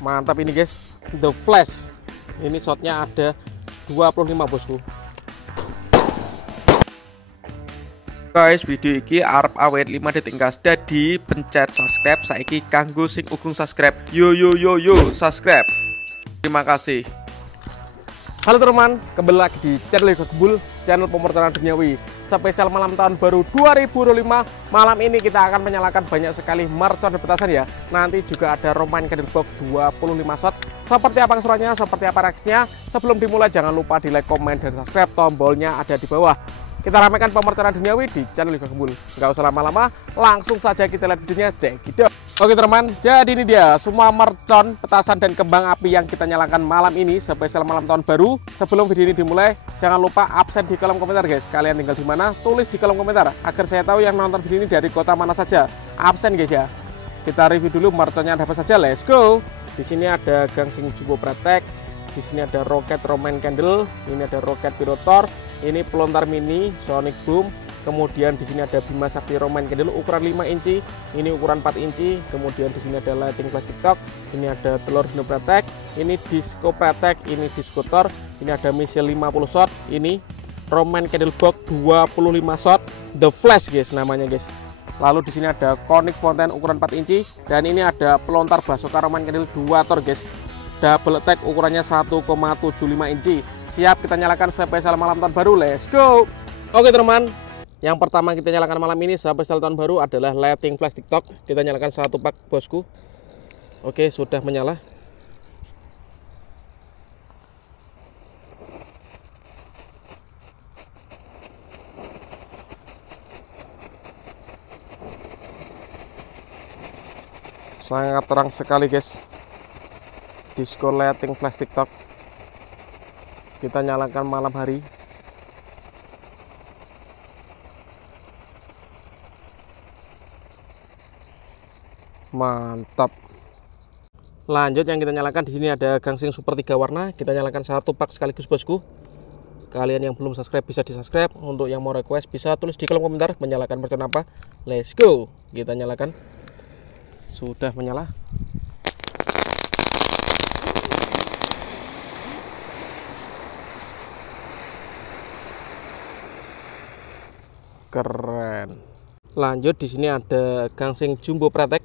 Mantap ini guys, The Flash. Ini shotnya ada 25 bosku. Guys, video iki arep awet 5 detik gas. Dadi pencet subscribe saiki kanggo sing urung subscribe. Yo subscribe. Terima kasih. Halo teman, kembali lagi di channel Kebul, channel pemrograman duniawi. Spesial malam tahun baru 2025. Malam ini kita akan menyalakan banyak sekali mercon dan petasan ya. Nanti juga ada Romain Candle Box 25 shot. Seperti apa keseruannya, seperti apa reaksinya. Sebelum dimulai jangan lupa di like, komen, dan subscribe. Tombolnya ada di bawah. Kita ramaikan pemercon duniawi di channel Kebul. Nggak usah lama-lama, langsung saja kita lihat videonya. Cekidot. Oke teman, jadi ini dia semua mercon, petasan, dan kembang api yang kita nyalakan malam ini spesial malam tahun baru. Sebelum video ini dimulai, jangan lupa absen di kolom komentar guys. Kalian tinggal di mana? Tulis di kolom komentar agar saya tahu yang nonton video ini dari kota mana saja. Absen guys ya. Kita review dulu merconnya ada apa saja. Let's go. Di sini ada Gangsing Jumbo Pratek. Di sini ada Roket Romain Candle. Ini ada Roket Pirotor. Ini pelontar mini Sonic Boom. Kemudian di sini ada Bima Sakti Romain Candle ukuran 5 inci, ini ukuran 4 inci. Kemudian di sini ada lighting flash TikTok, ini ada telur Dino Pratek, ini disco Pratek, ini disco Tor, ini ada missile 50 shot, ini Romain Candle Box 25 shot, The Flash guys namanya guys. Lalu di sini ada Conic Fountain ukuran 4 inci, dan ini ada pelontar Basoka Romain Candle 2 Tor guys. Double attack ukurannya 1,75 inci. Siap kita nyalakan spesial malam tahun baru. Let's go. Oke teman, yang pertama kita nyalakan malam ini spesial tahun baru adalah lighting flash TikTok. Kita nyalakan satu pak bosku. Oke, sudah menyala. Sangat terang sekali guys. Disco lighting flash TikTok. Kita nyalakan malam hari. Mantap. Lanjut yang kita nyalakan di sini ada Gangsing Super 3 warna. Kita nyalakan satu pak sekaligus bosku. Kalian yang belum subscribe bisa di subscribe. Untuk yang mau request bisa tulis di kolom komentar menyalakan mercon apa. Let's go. Kita nyalakan. Sudah menyala. Keren. Lanjut di sini ada Gangsing Jumbo Pratek.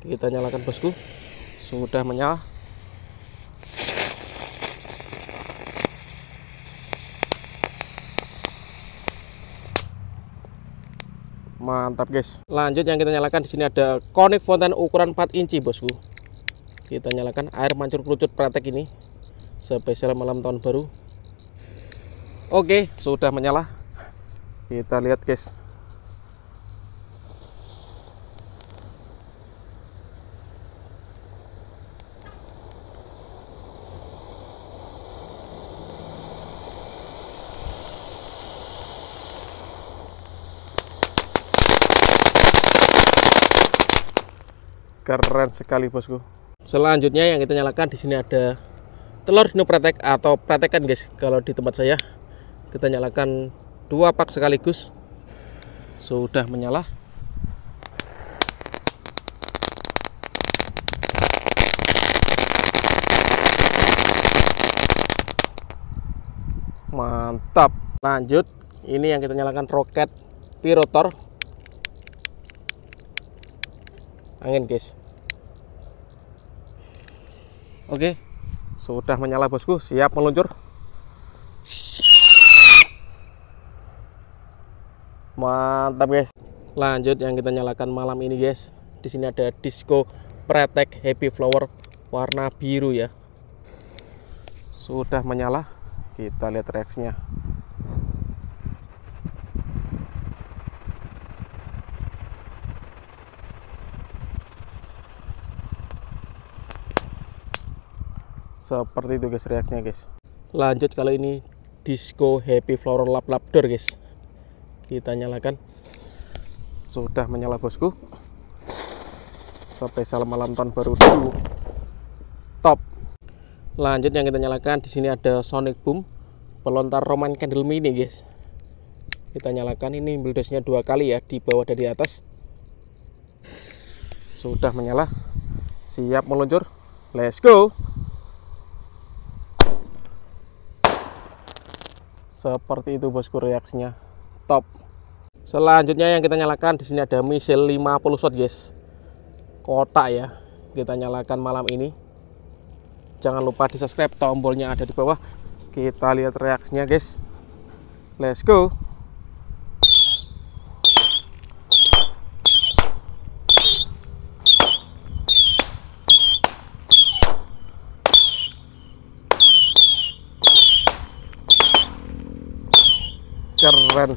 Kita nyalakan bosku. Sudah menyala. Mantap guys. Lanjut yang kita nyalakan di sini ada Conic Fountain ukuran 4 inci bosku. Kita nyalakan air mancur kerucut Pratek ini spesial malam tahun baru. Oke, sudah menyala. Kita lihat guys. Keren sekali bosku. Selanjutnya yang kita nyalakan di sini ada telur Dino Pratek atau pratekan guys. Kalau di tempat saya kita nyalakan 2 pak sekaligus. Sudah menyala. Mantap. Lanjut, ini yang kita nyalakan Roket Pirotor. Angin guys. Oke, sudah menyala bosku, siap meluncur. Mantap guys. Lanjut yang kita nyalakan malam ini guys. Di sini ada Disco Pratek Happy Flower warna biru ya. Sudah menyala. Kita lihat reaksinya. Seperti itu guys reaksinya guys. Lanjut kalau ini Disco Happy Flower Lap Lap Door guys. Kita nyalakan. Sudah menyala bosku. Spesial malam tahun baru dulu. Top. Lanjut yang kita nyalakan di sini ada Sonic Boom pelontar Romain Candle mini guys. Kita nyalakan, ini meletusnya 2 kali ya, di bawah dan di atas. Sudah menyala, siap meluncur. Let's go. Seperti itu bosku reaksinya. Top. Selanjutnya yang kita nyalakan di sini ada misil 50 shot guys. Kotak ya. Kita nyalakan malam ini. Jangan lupa di subscribe, tombolnya ada di bawah. Kita lihat reaksinya guys. Let's go. Keren.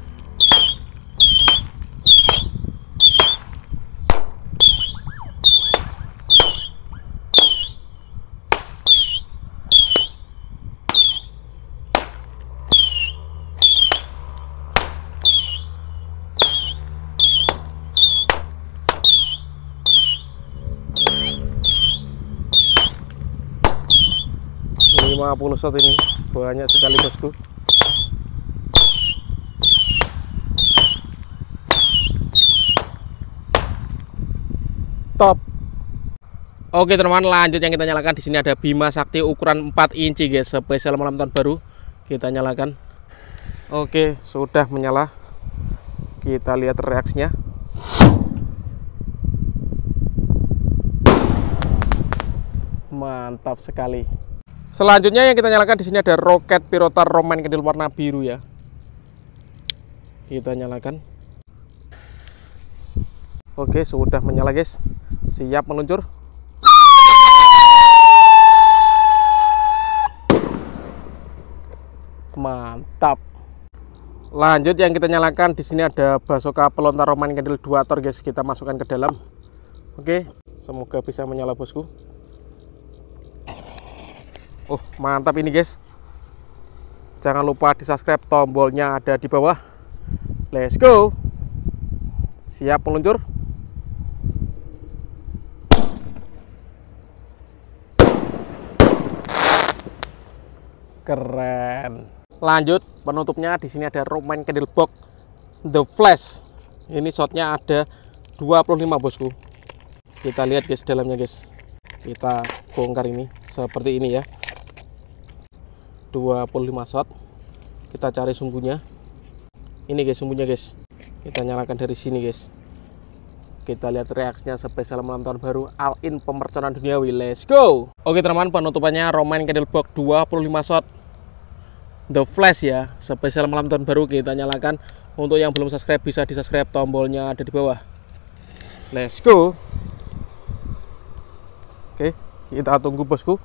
Lima 50 shot ini banyak sekali bosku. Top. Oke teman-teman, lanjut yang kita nyalakan di sini ada Bima Sakti ukuran 4 inci guys, spesial malam tahun baru. Kita nyalakan. Oke, sudah menyala. Kita lihat reaksinya. Mantap sekali. Selanjutnya yang kita nyalakan di sini ada roket pirotar Romain Candle warna biru ya. Kita nyalakan. Oke, sudah menyala guys. Siap meluncur. Mantap. Lanjut yang kita nyalakan di sini ada basoka pelontar Romain Candle 2 tor guys. Kita masukkan ke dalam. Oke, semoga bisa menyala bosku. Oh, mantap ini guys. Jangan lupa di subscribe, tombolnya ada di bawah. Let's go. Siap meluncur. Keren. Lanjut penutupnya di sini ada Romain Candle Box The Flash. Ini shotnya ada 25 bosku. Kita lihat guys dalamnya guys. Kita bongkar ini seperti ini ya. 25 shot. Kita cari sumbunya. Ini guys sumbunya guys. Kita nyalakan dari sini guys. Kita lihat reaksinya spesial malam tahun baru all-in pemerconan duniawi. Let's go. Oke teman-teman, penutupannya Romain Candle Box 25 shot The Flash ya, spesial malam tahun baru. Kita nyalakan. Untuk yang belum subscribe bisa di subscribe, tombolnya ada di bawah. Let's go. Oke, kita tunggu bosku.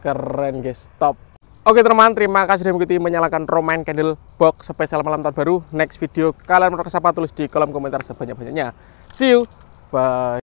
Keren guys, top. Oke teman-teman, terima kasih sudah mengikuti menyalakan Romain Candle Box spesial malam tahun baru. Next video kalian menurut apa tulis di kolom komentar sebanyak-banyaknya. See you, bye.